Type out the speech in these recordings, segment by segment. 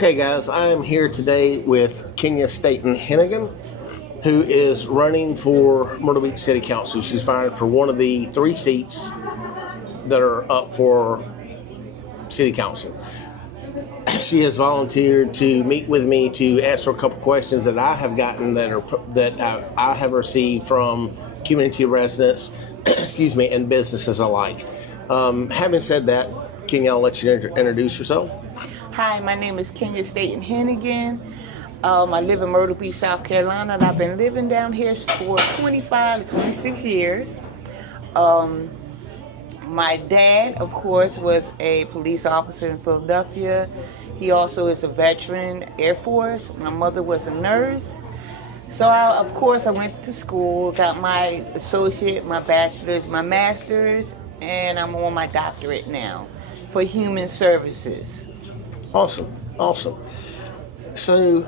Okay, guys, I am here today with Kenya Staten Hennigan, who is running for Myrtle Beach City Council. She's vying for one of the 3 seats that are up for City Council. She has volunteered to meet with me to answer a couple questions that I have gotten that I have received from community residents, excuse me, and businesses alike. Having said that, Kenya, I'll let you introduce yourself. Hi, my name is Kenya Staten Hennigan. I live in Myrtle Beach, South Carolina, and I've been living down here for 25 to 26 years. My dad, of course, was a police officer in Philadelphia. He also is a veteran, Air Force. My mother was a nurse. So, of course, I went to school, got my associate, my bachelor's, my master's, and I'm on my doctorate now for human services. Awesome. So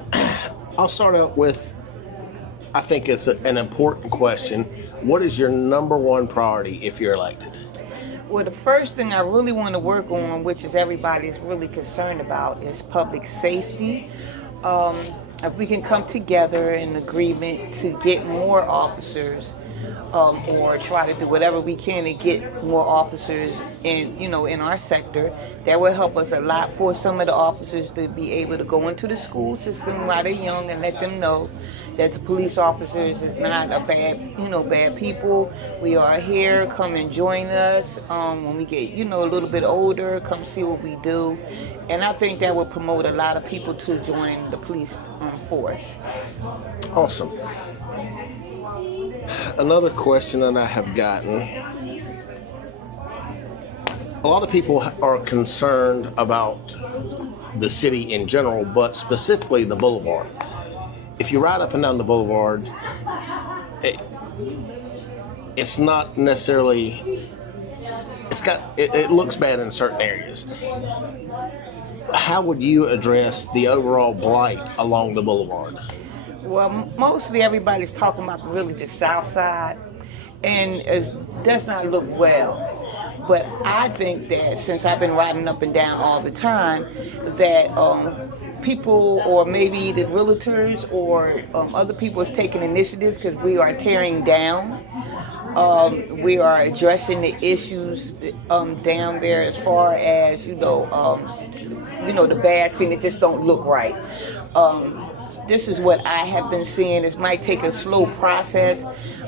I'll start out with, I think it's an important question. What is your number one priority if you're elected? Well, the first thing I really want to work on, which is everybody is really concerned about, is public safety. If we can come together in agreement to get more officers, or try to do whatever we can to get more officers in our sector, that will help us a lot for some of the officers to be able to go into the school system while they're young and let them know that the police officers is not a bad people. We are here. Come and join us. When we get, a little bit older, come see what we do. And I think that will promote a lot of people to join the police force. Awesome. Another question that I have gotten, a lot of people are concerned about the city in general, but specifically the boulevard. If you ride up and down the boulevard, it's not necessarily, it looks bad in certain areas. How would you address the overall blight along the boulevard? Well, mostly everybody's talking about really the south side, and it does not look well. But I think that since I've been riding up and down all the time, that people, or maybe the realtors or other people, is taking initiative, because we are tearing down. We are addressing the issues down there, as far as the bad scene. It just don't look right. This is what I have been seeing. It might take a slow process,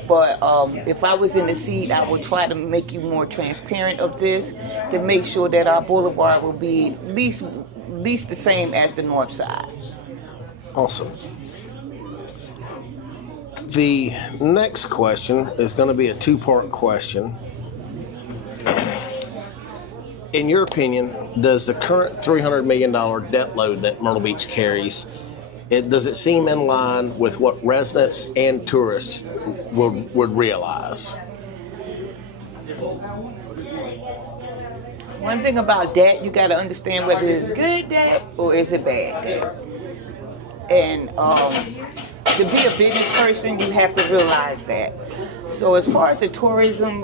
but if I was in the seat, I would try to make you more transparent of this, to make sure that our boulevard will be at least the same as the north side. Awesome. The next question is going to be a 2-part question. In your opinion, does the current $300 million debt load that Myrtle Beach carries, does it seem in line with what residents and tourists would realize? One thing about debt, you got to understand whether it's good debt or is it bad debt. And to be a business person, you have to realize that. So as far as the tourism,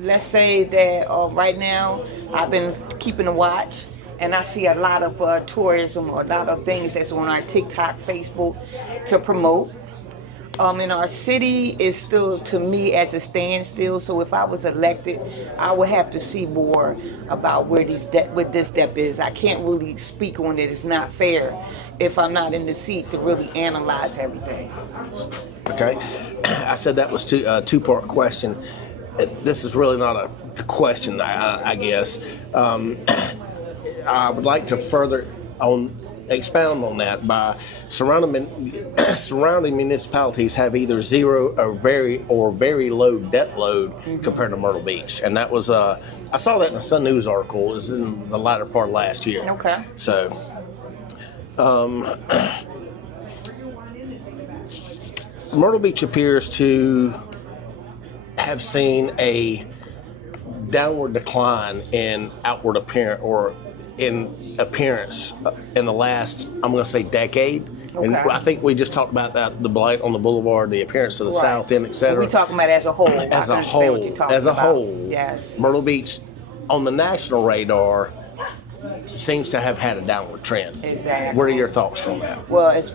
let's say that right now I've been keeping a watch, and I see a lot of tourism, or a lot of things that's on our TikTok, Facebook to promote. And our city is still, to me, as a standstill. So if I was elected, I would have to see more about what this debt is. I can't really speak on it. It's not fair if I'm not in the seat to really analyze everything. Okay. I said that was a 2-part question. This is really not a question, I guess. I would like to further expound on that by surrounding municipalities have either zero or very low debt load compared to Myrtle Beach, and that was I saw that in a Sun News article. It was in the latter part of last year. Okay. So, Myrtle Beach appears to have seen a downward decline in outward appearance, or in appearance, in the last, I'm going to say, decade. Okay. And I think we just talked about that, the blight on the boulevard, the appearance of the south end, etc. We're talking about as a whole. As a whole. Yes. Myrtle Beach, on the national radar, seems to have had a downward trend. Exactly. What are your thoughts on that? Well, as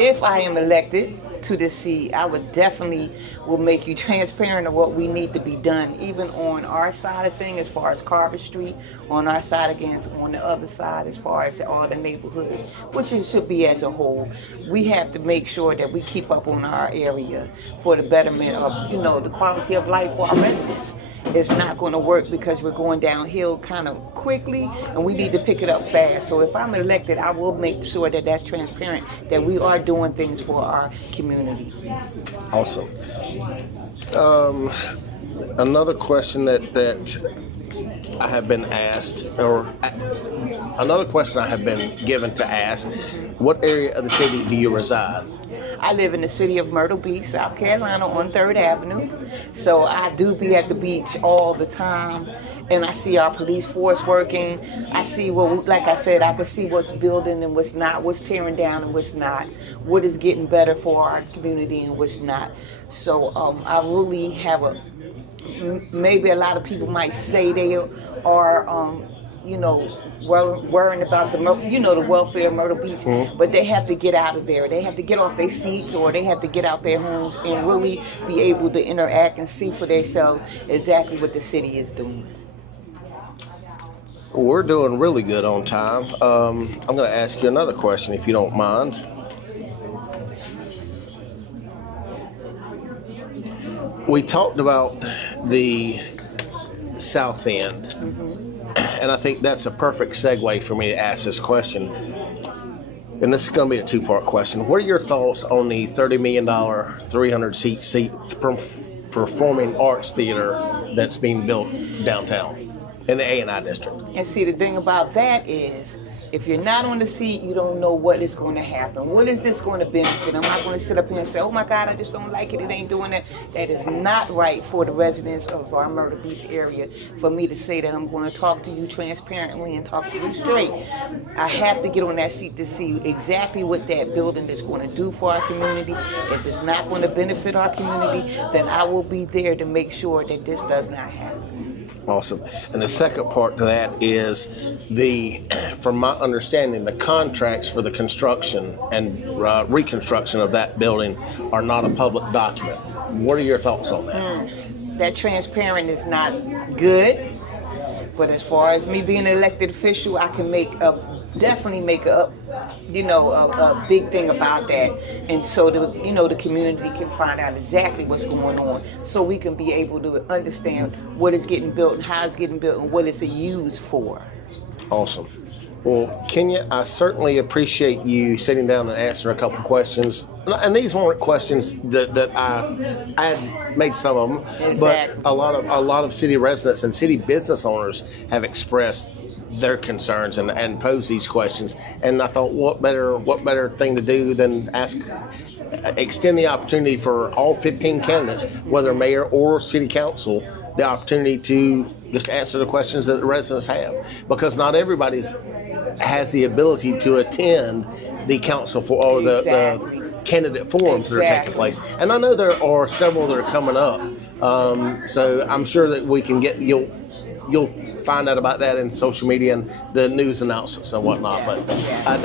if I am elected to this seat, I would definitely will make you transparent of what we need to be done, even on our side of things as far as Carver Street, on our side against on the other side as far as all the neighborhoods, which it should be as a whole. We have to make sure that we keep up on our area for the betterment of, the quality of life for our residents. It's not going to work because we're going downhill kind of quickly, and we need to pick it up fast. So if I'm elected, I will make sure that that's transparent, that we are doing things for our community. Awesome. Another question that I have been asked, or another question I have been given to ask, what area of the city do you reside? I live in the city of Myrtle Beach, South Carolina on 3rd Avenue. So I do be at the beach all the time, and I see our police force working. I see like I said, I can see what's building and what's not, what's tearing down and what's not, what is getting better for our community and what's not. So I really have maybe a lot of people might say they are, worrying about the welfare of Myrtle Beach, but they have to get out of there. They have to get off their seats, or they have to get out their homes and really be able to interact and see for themselves exactly what the city is doing. We're doing really good on time. I'm going to ask you another question, if you don't mind. We talked about the South End. And I think that's a perfect segue for me to ask this question. And this is going to be a two-part question. What are your thoughts on the $30 million, 300-seat performing arts theater that's being built downtown in the A&I district? And see, the thing about that is, if you're not on the seat, you don't know what is going to happen. What is this going to benefit? I'm not going to sit up here and say, oh my God, I just don't like it. It ain't doing it. That is not right for the residents of our Myrtle Beach area for me to say that I'm going to talk to you transparently and talk to you straight. I have to get on that seat to see exactly what that building is going to do for our community. If it's not going to benefit our community, then I will be there to make sure that this does not happen. Awesome. And the second part to that is from my understanding, the contracts for the construction and reconstruction of that building are not a public document. What are your thoughts on that? That transparent is not good, but as far as me being an elected official, I can definitely make a big thing about that, and so the community can find out exactly what's going on, so we can be able to understand what is getting built and how it's getting built and what it's used for. Awesome. Well, Kenya, I certainly appreciate you sitting down and answering a couple questions. And these weren't questions that I had made some of them, exactly. But a lot of city residents and city business owners have expressed their concerns and pose these questions. And I thought, what better thing to do than extend the opportunity for all 15 candidates, whether mayor or city council, the opportunity to just answer the questions that the residents have, because not everybody has the ability to attend the council or the candidate forums that are taking place. And I know there are several that are coming up, so I'm sure that we can you'll find out about that in social media and the news announcements and whatnot. But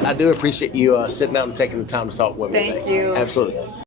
I do appreciate you sitting down and taking the time to talk with me today. Thank you. Absolutely.